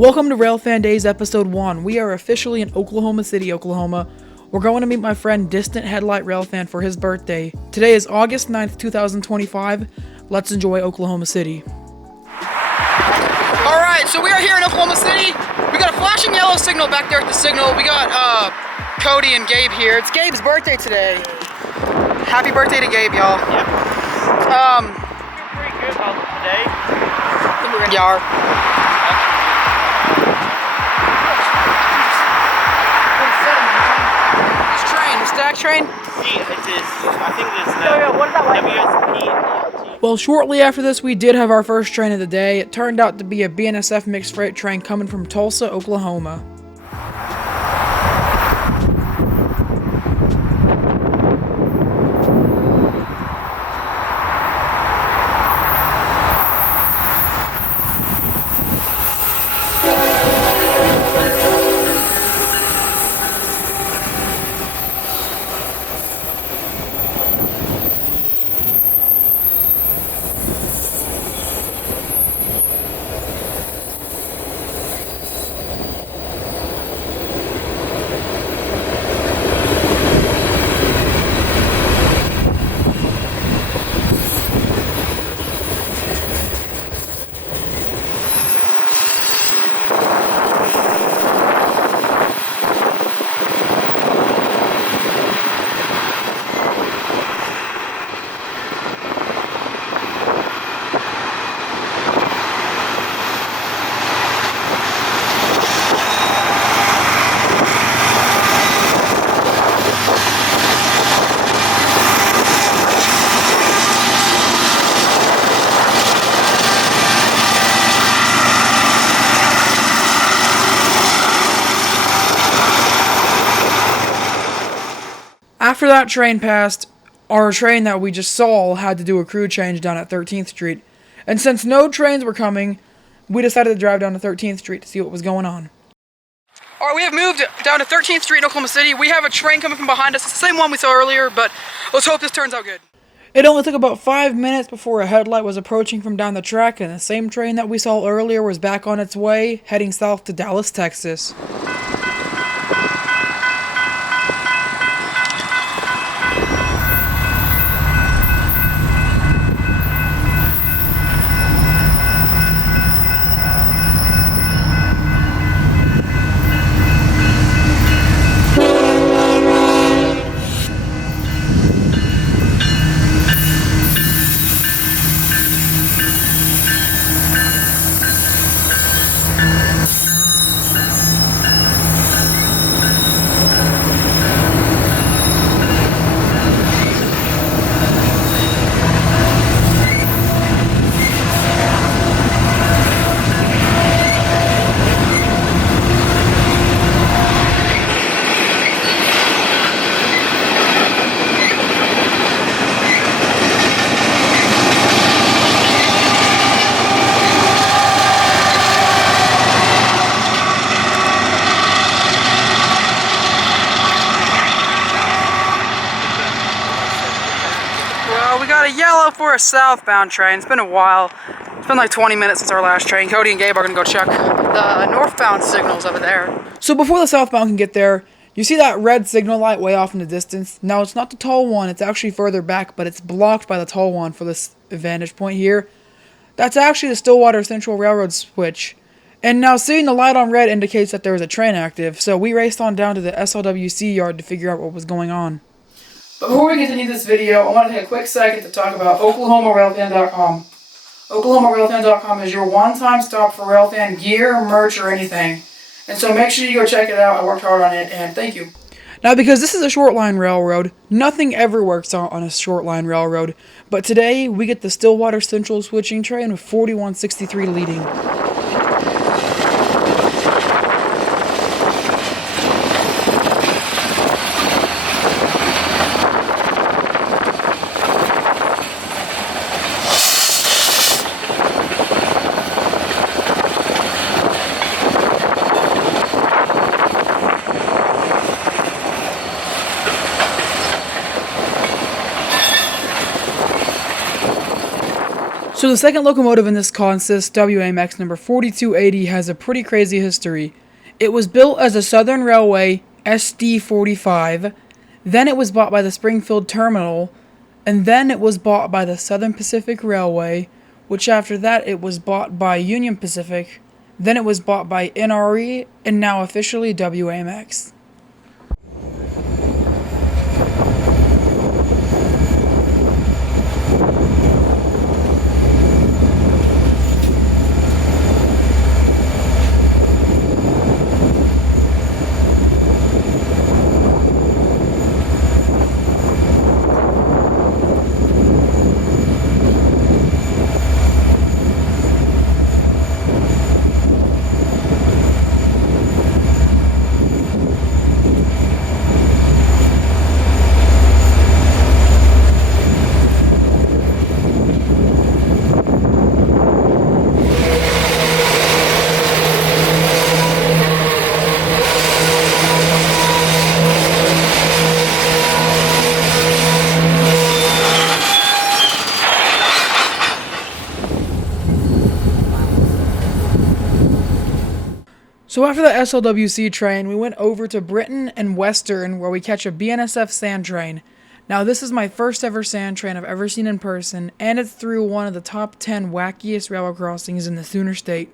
Welcome to Railfan Days episode 1. We are officially in Oklahoma City, Oklahoma. We're going to meet my friend Distant Headlight Railfan for his birthday. Today is August 9th, 2025. Let's enjoy Oklahoma City. Alright, so we are here in Oklahoma City. We got a flashing yellow signal back there at the signal. We got Cody and Gabe here. It's Gabe's birthday today. Happy birthday to Gabe, y'all. Yep. You're pretty good about today. I think we're in Yar. Stack train? I think it's what is that WSP. Well, shortly after this, we did have our first train of the day. It turned out to be a BNSF mixed freight train coming from Tulsa, Oklahoma. After that train passed, our train that we just saw had to do a crew change down at 13th Street. And since no trains were coming, we decided to drive down to 13th Street to see what was going on. Alright, we have moved down to 13th Street in Oklahoma City. We have a train coming from behind us. It's the same one we saw earlier, but let's hope this turns out good. It only took about 5 minutes before a headlight was approaching from down the track, and the same train that we saw earlier was back on its way, heading south to Dallas, Texas. We got a yellow for a southbound train. It's been a while. It's been like 20 minutes since our last train. Cody and Gabe are going to go check the northbound signals over there. So before the southbound can get there, you see that red signal light way off in the distance? Now, it's not the tall one. It's actually further back, but it's blocked by the tall one for this vantage point here. That's actually the Stillwater Central Railroad switch. And now seeing the light on red indicates that there is a train active, so we raced on down to the SLWC yard to figure out what was going on. But before we continue this video, I want to take a quick second to talk about OklahomaRailfan.com. OklahomaRailfan.com is your one-time stop for Railfan gear, merch, or anything. And so make sure you go check it out. I worked hard on it, and thank you. Now, because this is a short-line railroad, nothing ever works on a short-line railroad. But today, we get the Stillwater Central switching train with 4163 leading. So the second locomotive in this consist, WMX number 4280, has a pretty crazy history. It was built as a Southern Railway SD45, then it was bought by the Springfield Terminal, and then it was bought by the Southern Pacific Railway, which after that it was bought by Union Pacific, then it was bought by NRE, and now officially WMX. So after the SLWC train, we went over to Britain and Western, where we catch a BNSF sand train. Now this is my first ever sand train I've ever seen in person, and it's through one of the top 10 wackiest railroad crossings in the Sooner State.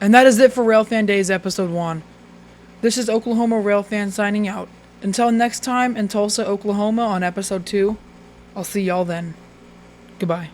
And that is it for Railfan Days Episode 1. This is Oklahoma Railfan signing out. Until next time in Tulsa, Oklahoma on Episode 2, I'll see y'all then. Goodbye.